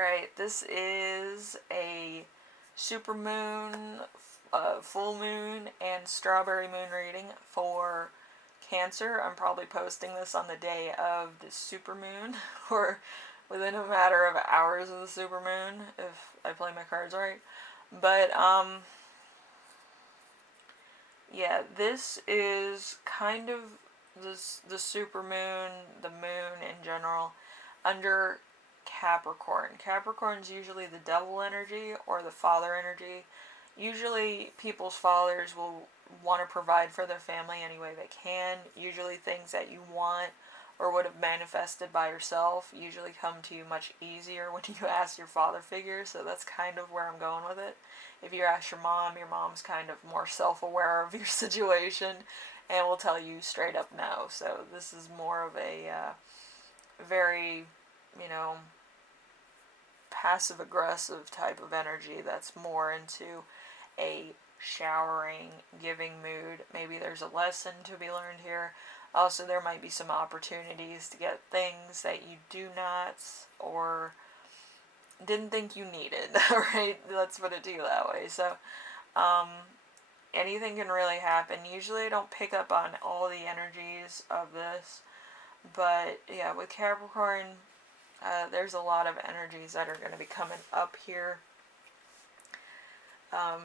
Alright, this is a supermoon, full moon, and strawberry moon reading for Cancer. I'm probably posting this on the day of the supermoon, or within a matter of hours of the supermoon, if I play my cards right. But, yeah, this is kind of the supermoon, the moon in general, under Capricorn. Capricorn's usually the devil energy or the father energy. Usually people's fathers will want to provide for their family any way they can. Usually things that you want or would have manifested by yourself usually come to you much easier when you ask your father figure, so that's kind of where I'm going with it. If you ask your mom's kind of more self-aware of your situation and will tell you straight up no. So this is more of a very, you know, passive aggressive type of energy that's more into a showering, giving mood. Maybe there's a lesson to be learned here. Also, there might be some opportunities to get things that you do not or didn't think you needed, right? Let's put it to you that way. So, anything can really happen. Usually I don't pick up on all the energies of this, but yeah, with Capricorn, there's a lot of energies that are going to be coming up here.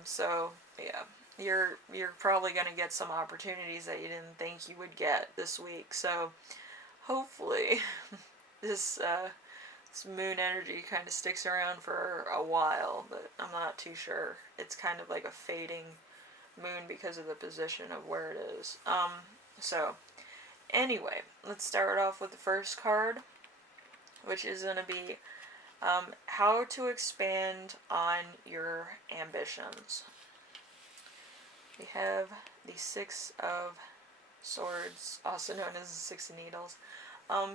So yeah, you're probably going to get some opportunities that you didn't think you would get this week. So hopefully this this moon energy kind of sticks around for a while, but I'm not too sure. It's kind of like a fading moon because of the position of where it is. So anyway, let's start off with the first card, which is going to be how to expand on your ambitions. We have the Six of Swords, also known as the Six of Needles.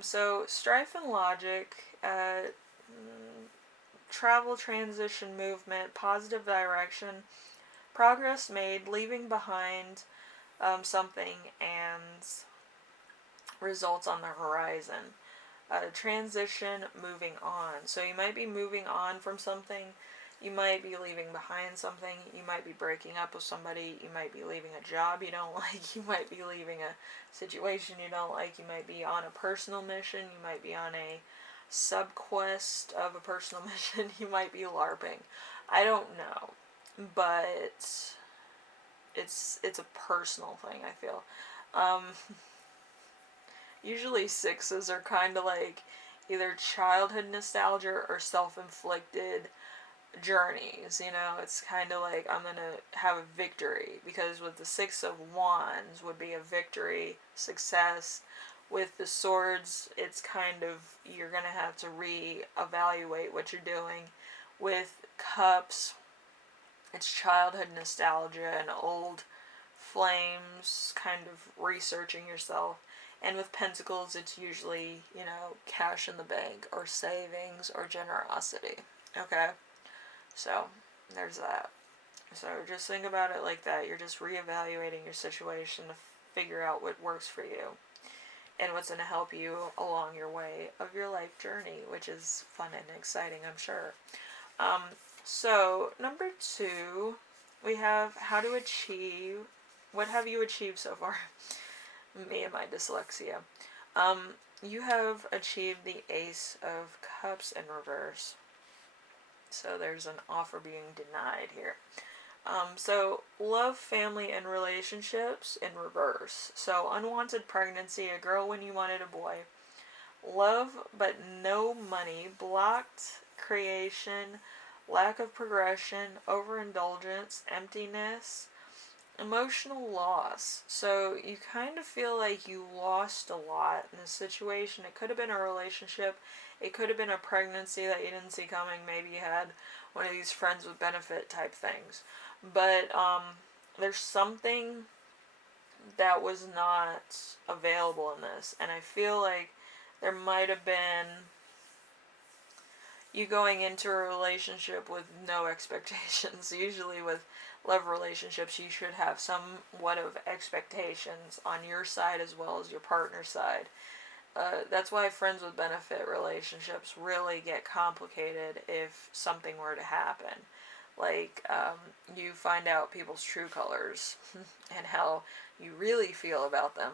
So strife and logic, travel, transition, movement, positive direction, progress made, leaving behind something, and results on the horizon. Transition, moving on. So you might be moving on from something, you might be leaving behind something, you might be breaking up with somebody, you might be leaving a job you don't like, you might be leaving a situation you don't like, you might be on a personal mission, you might be on a sub-quest of a personal mission, you might be LARPing. I don't know, but it's a personal thing, I feel. Usually sixes are kind of like either childhood nostalgia or self-inflicted journeys, you know. It's kind of like I'm gonna have a victory, because with the Six of Wands would be a victory, success. With the Swords, it's kind of, you're gonna have to re-evaluate what you're doing. With Cups, it's childhood nostalgia and old flames, kind of researching yourself. And with Pentacles, it's usually, you know, cash in the bank or savings or generosity. Okay? So, there's that. So, just think about it like that. You're just reevaluating your situation to figure out what works for you and what's going to help you along your way of your life journey, which is fun and exciting, I'm sure. So, number 2, we have how to achieve. What have you achieved so far? Me and my dyslexia. You have achieved the Ace of Cups in reverse. So there's an offer being denied here. So love, family, and relationships in reverse. So unwanted pregnancy, a girl when you wanted a boy. Love but no money, blocked creation, lack of progression, overindulgence, emptiness, emotional loss. So you kind of feel like you lost a lot in this situation. It could have been a relationship. It could have been a pregnancy that you didn't see coming. Maybe you had one of these friends with benefit type things. But there's something that was not available in this. And I feel like there might have been you going into a relationship with no expectations. Usually with love relationships, you should have somewhat of expectations on your side as well as your partner's side. That's why friends with benefit relationships really get complicated if something were to happen. Like, you find out people's true colors and how you really feel about them.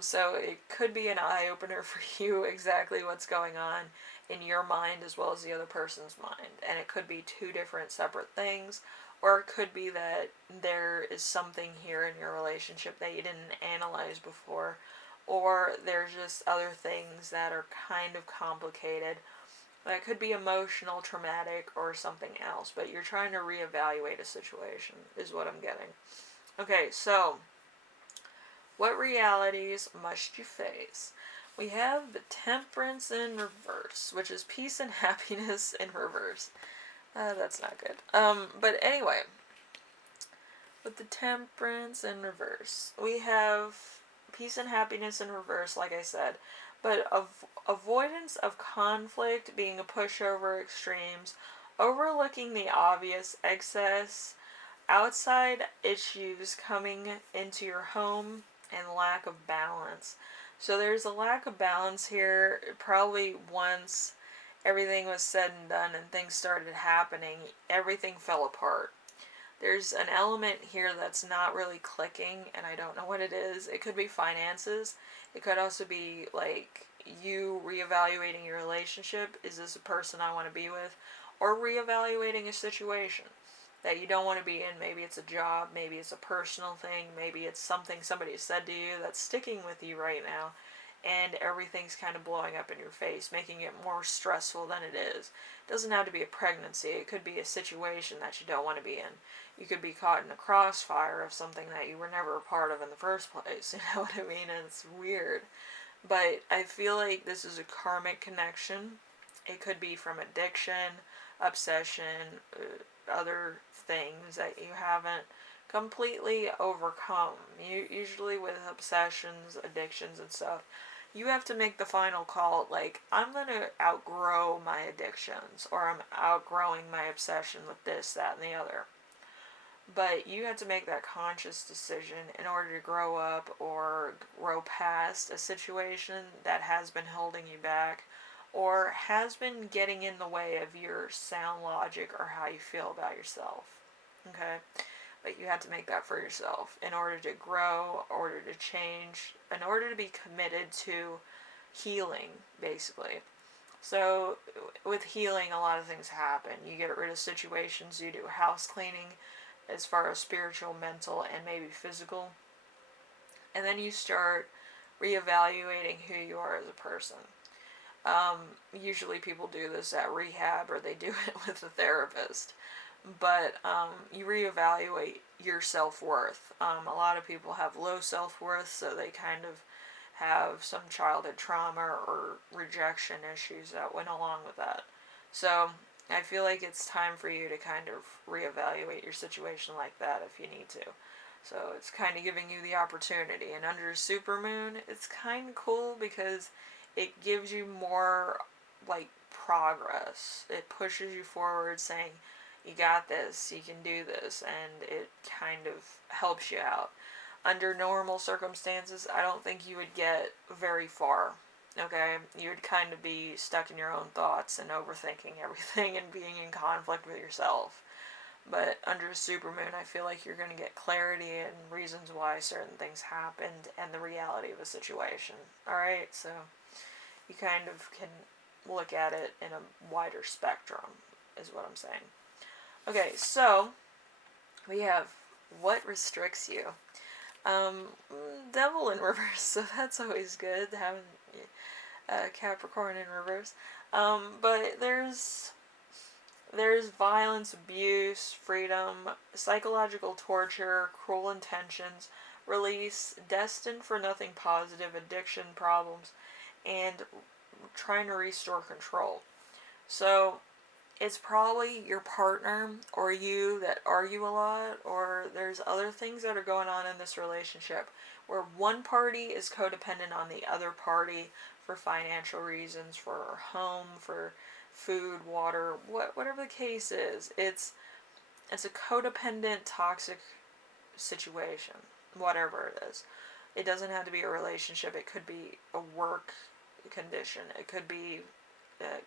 So it could be an eye opener for you exactly what's going on in your mind as well as the other person's mind. And it could be two different separate things, or it could be that there is something here in your relationship that you didn't analyze before, or there's just other things that are kind of complicated. That could be emotional, traumatic, or something else, but you're trying to reevaluate a situation, is what I'm getting. Okay, so what realities must you face? We have the Temperance in reverse, which is peace and happiness in reverse. That's not good. But anyway, with the Temperance in reverse, we have peace and happiness in reverse, like I said, but avoidance of conflict being a pushover extremes, overlooking the obvious excess, outside issues coming into your home, and lack of balance. So there's a lack of balance here. Probably once everything was said and done and things started happening, everything fell apart. There's an element here that's not really clicking, and I don't know what it is. It could be finances. It could also be like you reevaluating your relationship. Is this a person I want to be with? Or reevaluating a situation that you don't want to be in. Maybe it's a job, maybe it's a personal thing, maybe it's something somebody said to you that's sticking with you right now, and everything's kind of blowing up in your face, making it more stressful than it is. It doesn't have to be a pregnancy, it could be a situation that you don't want to be in. You could be caught in a crossfire of something that you were never a part of in the first place, you know what I mean? And it's weird. But I feel like this is a karmic connection. It could be from addiction, obsession, other things that you haven't completely overcome. Usually with obsessions, addictions, and stuff, you have to make the final call, like, I'm going to outgrow my addictions, or I'm outgrowing my obsession with this, that, and the other. But you have to make that conscious decision in order to grow up or grow past a situation that has been holding you back or has been getting in the way of your sound logic or how you feel about yourself. Okay? But you have to make that for yourself in order to grow, in order to change, in order to be committed to healing, basically. So, with healing, a lot of things happen. You get rid of situations, you do house cleaning, as far as spiritual, mental, and maybe physical. And then you start reevaluating who you are as a person. Usually people do this at rehab or they do it with a therapist. But you reevaluate your self-worth. A lot of people have low self-worth, so they kind of have some childhood trauma or rejection issues that went along with that. So I feel like it's time for you to kind of reevaluate your situation like that if you need to. So it's kind of giving you the opportunity. And under Supermoon, it's kind of cool because it gives you more, like, progress. It pushes you forward saying, you got this, you can do this, and it kind of helps you out. Under normal circumstances, I don't think you would get very far. Okay? You would kind of be stuck in your own thoughts and overthinking everything and being in conflict with yourself. But under Supermoon, I feel like you're going to get clarity and reasons why certain things happened and the reality of a situation. Alright? So you kind of can look at it in a wider spectrum, is what I'm saying. Okay, so we have what restricts you. Devil in reverse, so that's always good, having Capricorn in reverse. But there's violence, abuse, freedom, psychological torture, cruel intentions, release, destined for nothing positive, addiction problems, and trying to restore control. So it's probably your partner or you that argue a lot, or there's other things that are going on in this relationship where one party is codependent on the other party for financial reasons, for home, for food, water, whatever the case is. It's a codependent, toxic situation, whatever it is. It doesn't have to be a relationship. It could be a work condition. It could be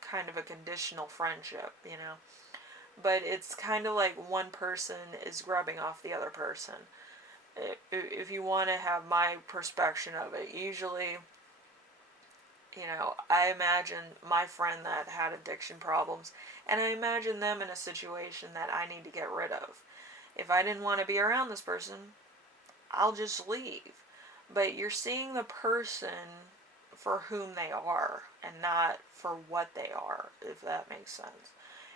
kind of a conditional friendship, you know. But it's kind of like one person is grubbing off the other person. If you want to have my perspective of it, usually, you know, I imagine my friend that had addiction problems, and I imagine them in a situation that I need to get rid of. If I didn't want to be around this person, I'll just leave. But you're seeing the person for whom they are and not for what they are, if that makes sense.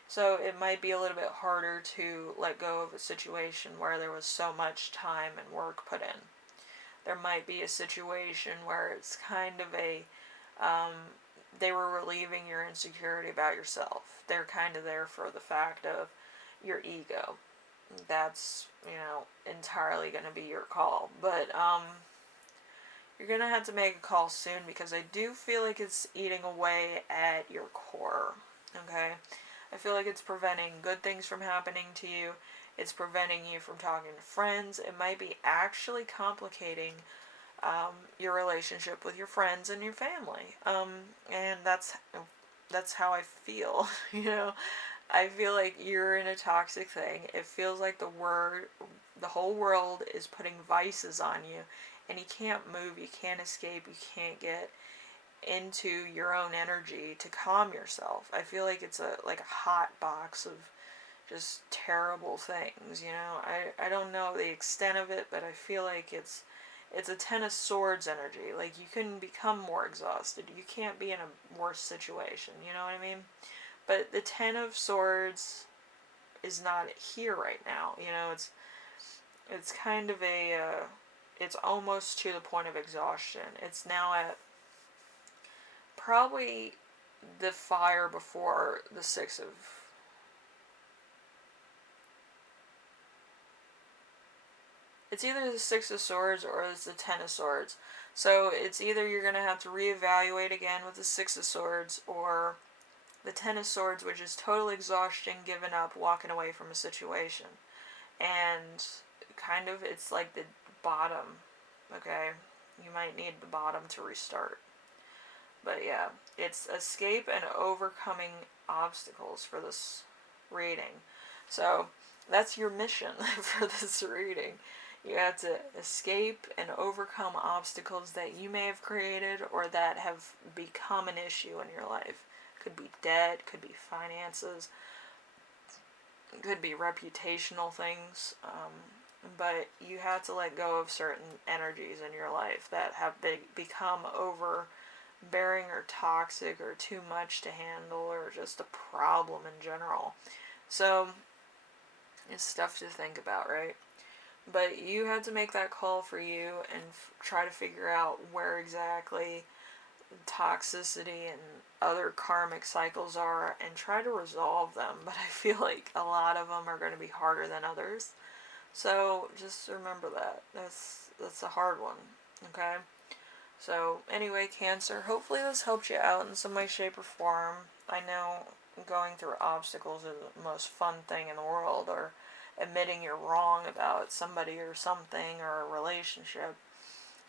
So it might be a little bit harder to let go of a situation where there was so much time and work put in. There might be a situation where it's kind of um, they were relieving your insecurity about yourself. They're kind of there for the fact of your ego. That's, you know, entirely going to be your call. But you're going to have to make a call soon, because I do feel like it's eating away at your core. Okay? I feel like it's preventing good things from happening to you. It's preventing you from talking to friends. It might be actually complicating your relationship with your friends and your family. And that's how I feel. You know, I feel like you're in a toxic thing. It feels like the whole world is putting vices on you, and you can't move. You can't escape. You can't get into your own energy to calm yourself. I feel like it's a hot box of just terrible things, you know. I don't know the extent of it, but I feel like it's a Ten of Swords energy. Like, you can become more exhausted. You can't be in a worse situation, you know what I mean? But the Ten of Swords is not here right now, you know. It's kind of it's almost to the point of exhaustion. It's now at probably the fire before the Six of... It's either the Six of Swords or it's the Ten of Swords. So it's either you're going to have to reevaluate again with the Six of Swords, or the Ten of Swords, which is total exhaustion, giving up, walking away from a situation. And kind of, it's like the bottom, okay? You might need the bottom to restart. But yeah, it's escape and overcoming obstacles for this reading. So that's your mission for this reading. You have to escape and overcome obstacles that you may have created or that have become an issue in your life. Could be debt, could be finances, could be reputational things, but you have to let go of certain energies in your life that have become overbearing or toxic or too much to handle or just a problem in general. So it's stuff to think about, right? But you had to make that call for you and try to figure out where exactly toxicity and other karmic cycles are and try to resolve them. But I feel like a lot of them are going to be harder than others. So just remember that. That's a hard one, okay? So anyway, Cancer, hopefully this helped you out in some way, shape, or form. I know going through obstacles is the most fun thing in the world, or admitting you're wrong about somebody or something or a relationship.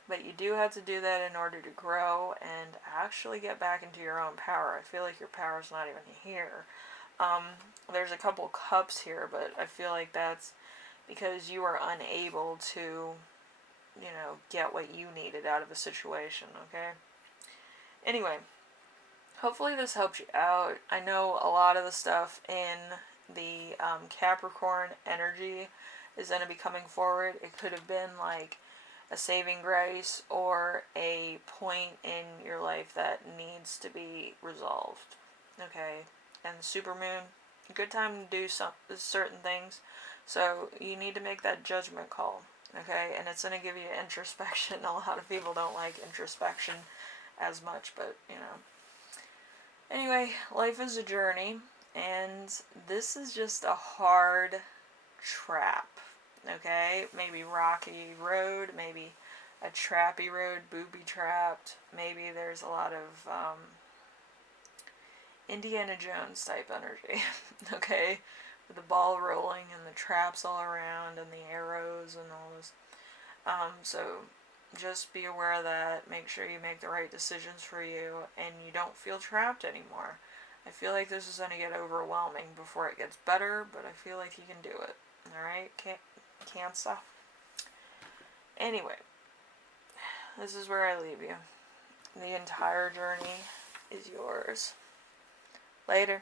But you do have to do that in order to grow and actually get back into your own power. I feel like your power's not even here. There's a couple cups here, but I feel like that's because you are unable to, you know, get what you needed out of a situation, okay? Anyway, hopefully this helped you out. I know a lot of the stuff in the Capricorn energy is going to be coming forward. It could have been like a saving grace or a point in your life that needs to be resolved, okay? And the supermoon, good time to do some certain things, so you need to make that judgment call, okay? And it's going to give you introspection. A lot of people don't like introspection as much, but you know. Anyway, life is a journey, and this is just a hard trap, okay? Maybe rocky road, maybe a trappy road, booby trapped. Maybe there's a lot of Indiana Jones type energy, okay? With the ball rolling and the traps all around and the arrows and all this. So just be aware of that. Make sure you make the right decisions for you and you don't feel trapped anymore. I feel like this is going to get overwhelming before it gets better, but I feel like you can do it. Alright, Cancer? Anyway, this is where I leave you. The entire journey is yours. Later.